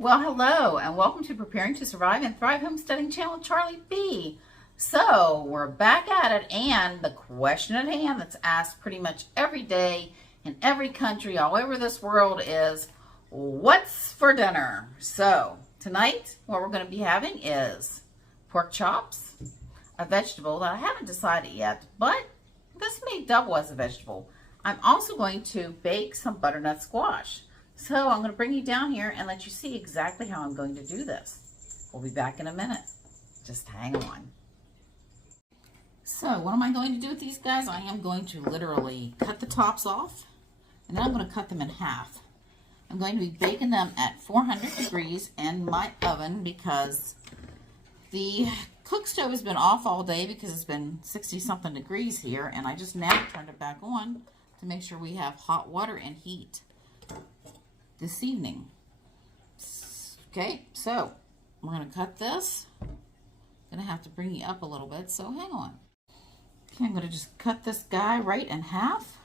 Well, hello, and welcome to Preparing to Survive and Thrive Homesteading Channel, Charlie B. So, we're back at it, and the question at hand that's asked pretty much every day in every country all over this world is, what's for dinner? So, tonight, what we're going to be having is pork chops, a vegetable that I haven't decided yet, but this may double as a vegetable. I'm also going to bake some butternut squash. So I'm going to bring you down here and let you see exactly how I'm going to do this. We'll be back in a minute. Just hang on. So what am I going to do with these guys? I am going to literally cut the tops off, and then I'm going to cut them in half. I'm going to be baking them at 400 degrees in my oven because the cook stove has been off all day because it's been 60-something degrees here, and I just now turned it back on to make sure we have hot water and heat this evening. Okay, so we're going to cut this. I'm going to have to bring you up a little bit, so hang on. Okay, I'm going to just cut this guy right in half.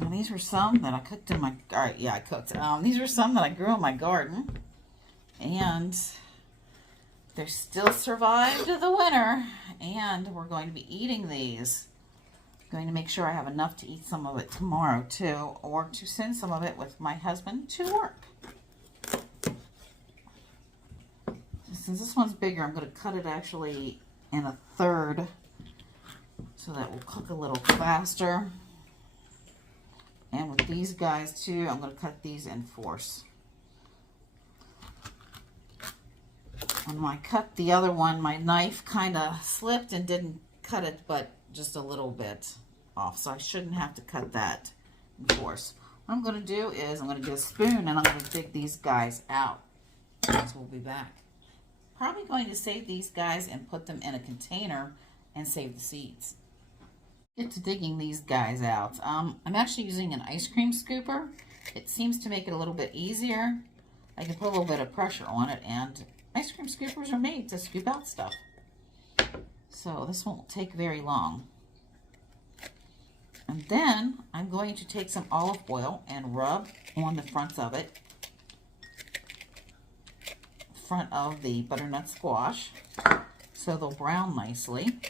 Now, these were some that I cooked in my, I cooked. These were some that I grew in my garden, and they still survived the winter, and we're going to be eating these. Going to make sure I have enough to eat some of it tomorrow too, or to send some of it with my husband to work. Since this one's bigger, I'm going to cut it actually in a third so that will cook a little faster. And with these guys too, I'm going to cut these in fourths. When I cut the other one, my knife kind of slipped and didn't cut it, but just a little bit off, so I shouldn't have to cut that in fourths. What I'm going to do is I'm going to get a spoon and I'm going to dig these guys out. So we'll be back. Probably going to save these guys and put them in a container and save the seeds. Get to digging these guys out. I'm actually using an ice cream scooper. It seems to make it a little bit easier. I can put a little bit of pressure on it, and ice cream scoopers are made to scoop out stuff. So this won't take very long. And then I'm going to take some olive oil and rub on the fronts of it. Front of the butternut squash, so they'll brown nicely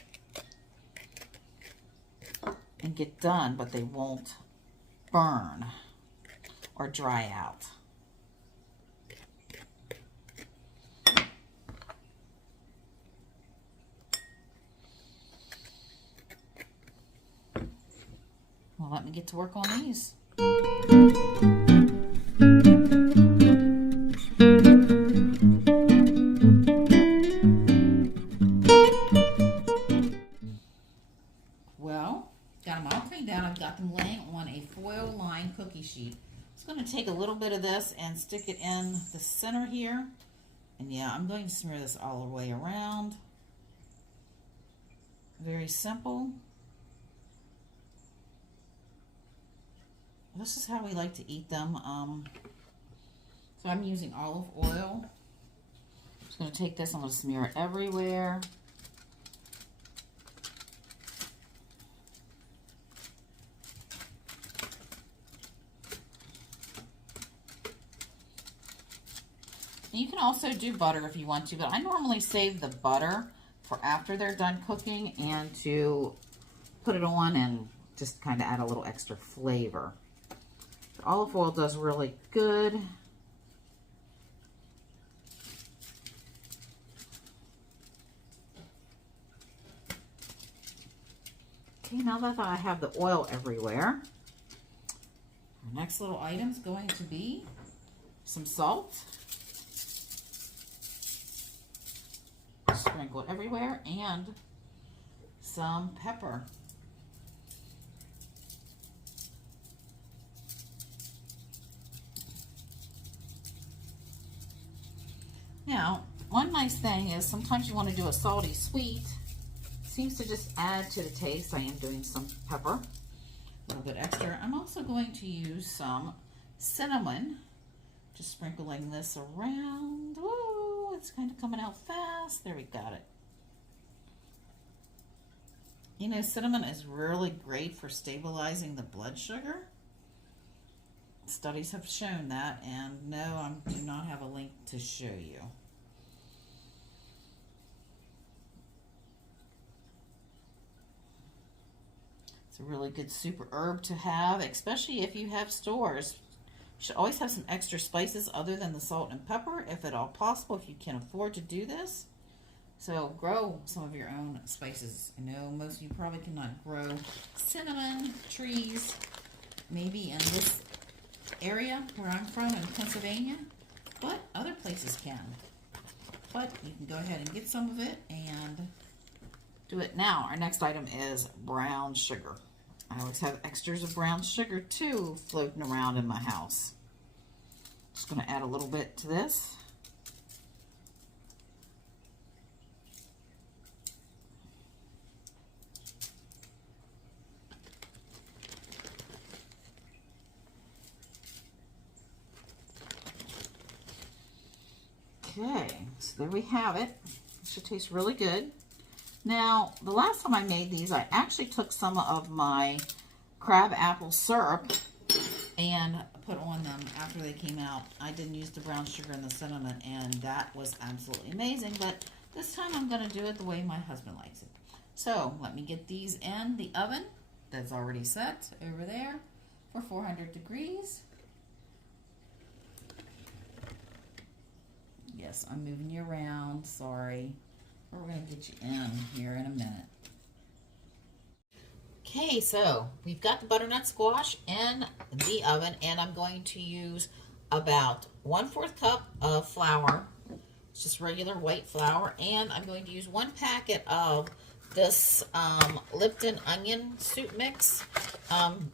and get done, but they won't burn or dry out. Well, let me get to work on these. Well, got them all cleaned out. I've got them laying on a foil-lined cookie sheet. I'm just going to take a little bit of this and stick it in the center here. And yeah, I'm going to smear this all the way around. Very simple. This is how we like to eat them. So I'm using olive oil. I'm just going to take this, I'm going to smear it everywhere. You can also do butter if you want to, but I normally save the butter for after they're done cooking and to put it on and just kind of add a little extra flavor. The olive oil does really good. Okay, now that I have the oil everywhere, our next little item is going to be some salt. Sprinkle it everywhere, and some pepper. Now, one nice thing is sometimes you want to do a salty sweet. Seems to just add to the taste. I am doing some pepper, a little bit extra. I'm also going to use some cinnamon, just sprinkling this around. Woo, it's kind of coming out fast. There, we got it. You know, cinnamon is really great for stabilizing the blood sugar. Studies have shown that, and no, I do not have a link to show you. It's a really good super herb to have, especially if you have stores. You should always have some extra spices other than the salt and pepper, if at all possible, if you can afford to do this. So grow some of your own spices. I know most of you probably cannot grow cinnamon trees, maybe in this area where I'm from in Pennsylvania, but other places can. But you can go ahead and get some of it and do it. Now, our next item is brown sugar. I always have extras of brown sugar too floating around in my house. Just going to add a little bit to this. Okay, so there we have it. It should taste really good. Now, the last time I made these, I actually took some of my crab apple syrup and put on them after they came out. I didn't use the brown sugar and the cinnamon, and that was absolutely amazing. But this time I'm going to do it the way my husband likes it. So, let me get these in the oven that's already set over there for 400 degrees. Yes, I'm moving you around, sorry. We're going to get you in here in a minute. Okay, so we've got the butternut squash in the oven, and I'm going to use about 1/4 cup of flour. It's just regular white flour, and I'm going to use 1 packet of this Lipton onion soup mix.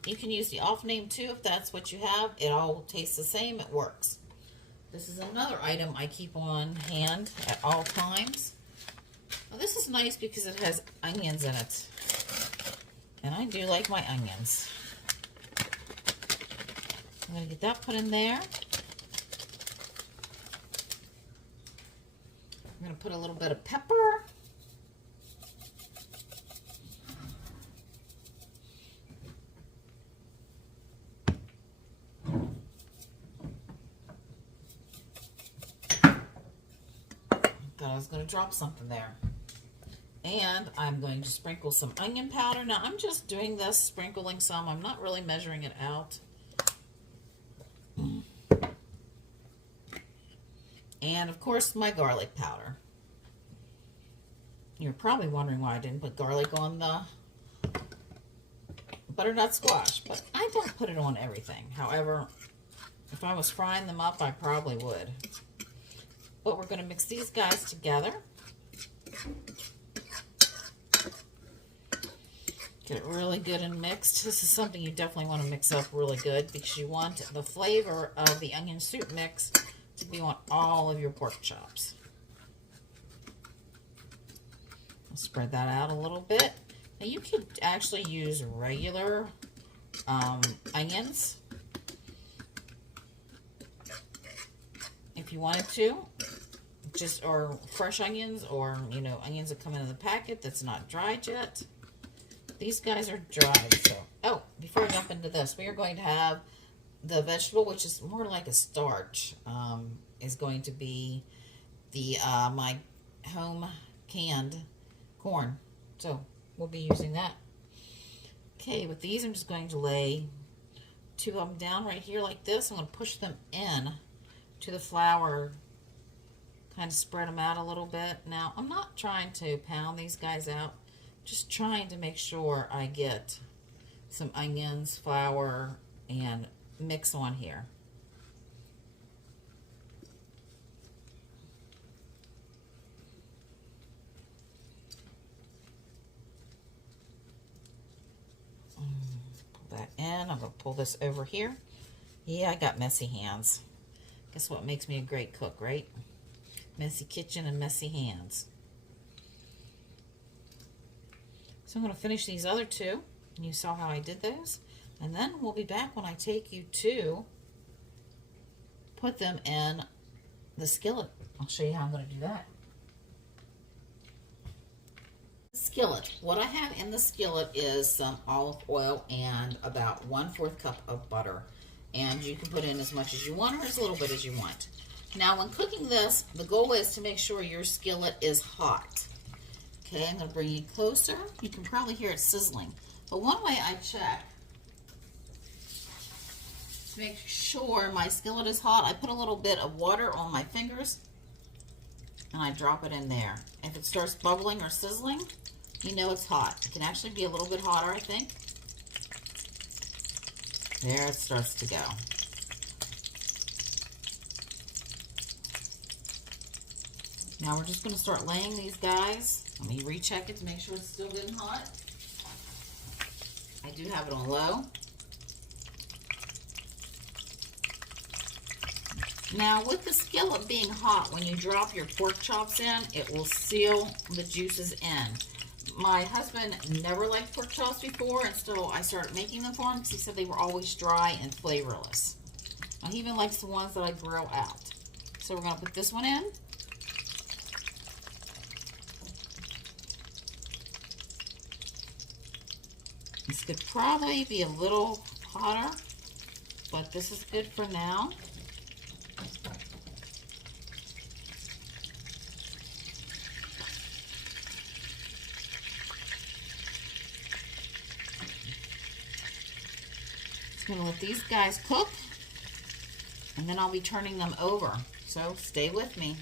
You can use the off name too if that's what you have. It all tastes the same, it works. This is another item I keep on hand at all times. Now, this is nice because it has onions in it. And I do like my onions. I'm going to get that put in there. I'm going to put a little bit of pepper. Thought I was going to drop something there. And I'm going to sprinkle some onion powder. Now, I'm just doing this, sprinkling some. I'm not really measuring it out. And, of course, my garlic powder. You're probably wondering why I didn't put garlic on the butternut squash. But I don't put it on everything. However, if I was frying them up, I probably would. But we're going to mix these guys together. Get it really good and mixed. This is something you definitely want to mix up really good because you want the flavor of the onion soup mix to be on all of your pork chops. I'll spread that out a little bit. Now you could actually use regular onions if you wanted to, just or fresh onions, or onions that come in the packet that's not dried yet. These guys are dried. So, oh, before I jump into this, we are going to have the vegetable, which is more like a starch, is going to be the my home canned corn. So we'll be using that. Okay, with these, I'm just going to lay 2 of them down right here like this. I'm going to push them in to the flour, kind of spread them out a little bit. Now, I'm not trying to pound these guys out. Just trying to make sure I get some onions, flour, and mix on here. Pull that in. I'm going to pull this over here. Yeah, I got messy hands. Guess what makes me a great cook, right? Messy kitchen and messy hands. So I'm going to finish these other 2. And you saw how I did those. And then we'll be back when I take you to put them in the skillet. I'll show you how I'm going to do that. Skillet. What I have in the skillet is some olive oil and about 1/4 cup of butter. And you can put in as much as you want or as little bit as you want. Now, when cooking this, the goal is to make sure your skillet is hot. Okay, I'm going to bring you closer. You can probably hear it sizzling. But one way I check to make sure my skillet is hot, I put a little bit of water on my fingers and I drop it in there. If it starts bubbling or sizzling, you know it's hot. It can actually be a little bit hotter, I think. There it starts to go. Now we're just going to start laying these guys. Let me recheck it to make sure it's still good and hot. I do have it on low. Now with the skillet being hot, when you drop your pork chops in, it will seal the juices in. My husband never liked pork chops before until I started making them for him because he said they were always dry and flavorless. Now, he even likes the ones that I grill out. So we're going to put this one in. This could probably be a little hotter, but this is good for now. I'm going to let these guys cook, and then I'll be turning them over. So stay with me.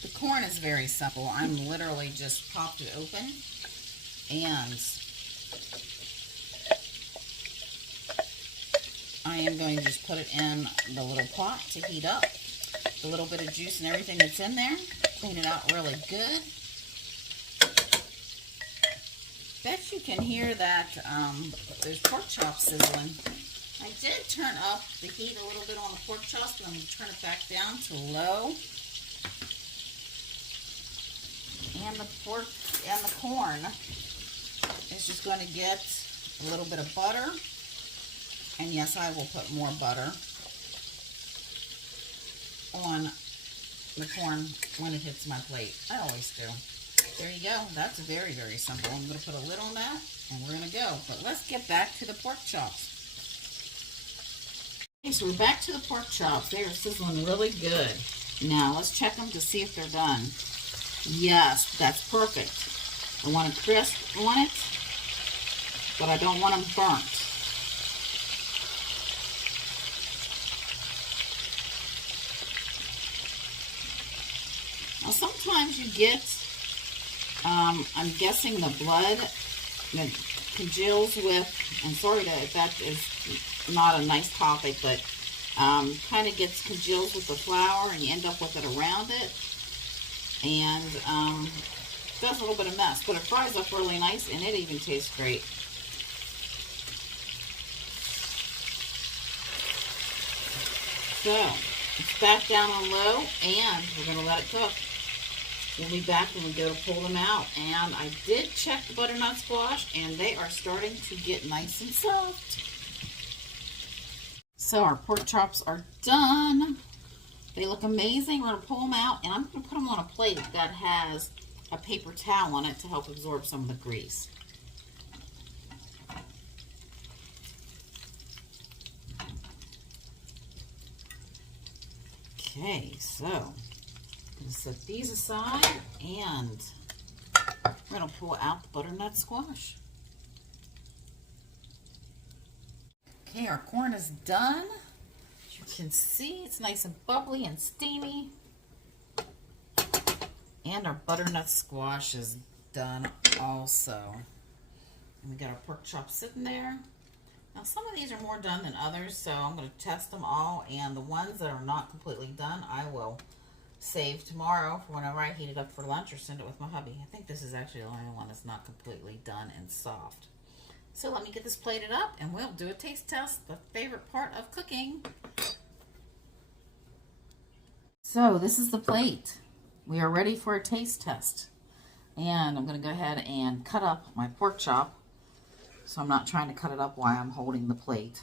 The corn is very simple. I'm literally just popped it open, and I am going to just put it in the little pot to heat up. The little bit of juice and everything that's in there. Clean it out really good. Bet you can hear that there's pork chops sizzling. I did turn up the heat a little bit on the pork chops, but I'm going to turn it back down to low. And the pork and the corn is just going to get a little bit of butter. And yes, I will put more butter on the corn when it hits my plate. I always do. There you go. That's very, very simple. I'm going to put a lid on that, and we're going to go. But let's get back to the pork chops. Okay, so we're back to the pork chops. They are sizzling really good. Now, let's check them to see if they're done. Yes, that's perfect. I want a crisp on it, but I don't want them burnt. Now, sometimes you get I'm guessing the blood that congeals with, and sorry if that is not a nice topic, but kind of gets congeals with the flour and you end up with it around it, and does a little bit of mess, but it fries up really nice and it even tastes great. So it's back down on low and we're going to let it cook. We'll be back when we go to pull them out. And I did check the butternut squash, and they are starting to get nice and soft. So our pork chops are done. They look amazing. We're going to pull them out, and I'm going to put them on a plate that has a paper towel on it to help absorb some of the grease. Okay, so I'm going to set these aside, and we're going to pull out the butternut squash. Okay, our corn is done. As you can see, it's nice and bubbly and steamy. And our butternut squash is done also. And we got our pork chops sitting there. Now, some of these are more done than others, so I'm going to test them all, and the ones that are not completely done, I will save tomorrow for whenever I heat it up for lunch or send it with my hubby. I think this is actually the only one that's not completely done and soft. So let me get this plated up and we'll do a taste test, the favorite part of cooking. So this is the plate. We are ready for a taste test. And I'm going to go ahead and cut up my pork chop. So I'm not trying to cut it up while I'm holding the plate.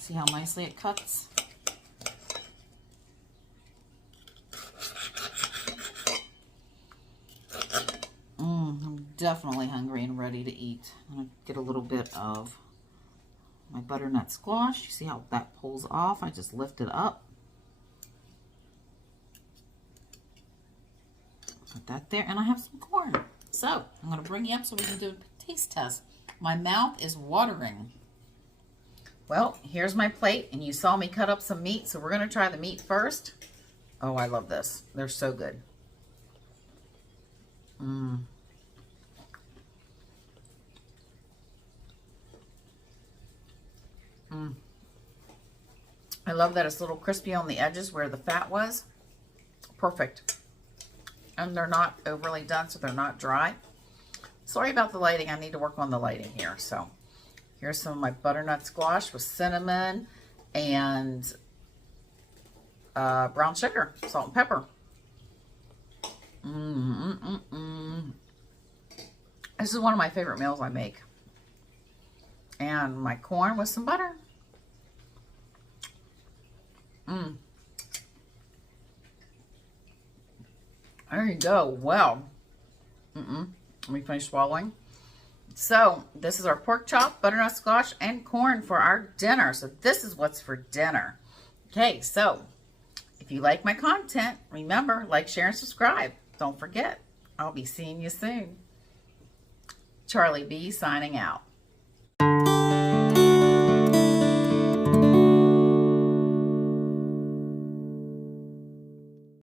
See how nicely it cuts? definitely hungry and ready to eat. I'm going to get a little bit of my butternut squash. You see how that pulls off? I just lift it up. Put that there, and I have some corn. So I'm going to bring you up so we can do a taste test. My mouth is watering. Well, here's my plate, and you saw me cut up some meat, so we're going to try the meat first. Oh, I love this. They're so good. Mmm. Mmm. I love that it's a little crispy on the edges where the fat was. Perfect. And they're not overly done, so they're not dry. Sorry about the lighting. I need to work on the lighting here. So here's some of my butternut squash with cinnamon and brown sugar, salt and pepper. This is one of my favorite meals I make. And my corn with some butter. There you go. Well, let me finish swallowing. So this is our pork chop, butternut squash, and corn for our dinner. So this is what's for dinner. Okay, so if you like my content, remember, like, share, and subscribe. Don't forget, I'll be seeing you soon. Charlie B signing out.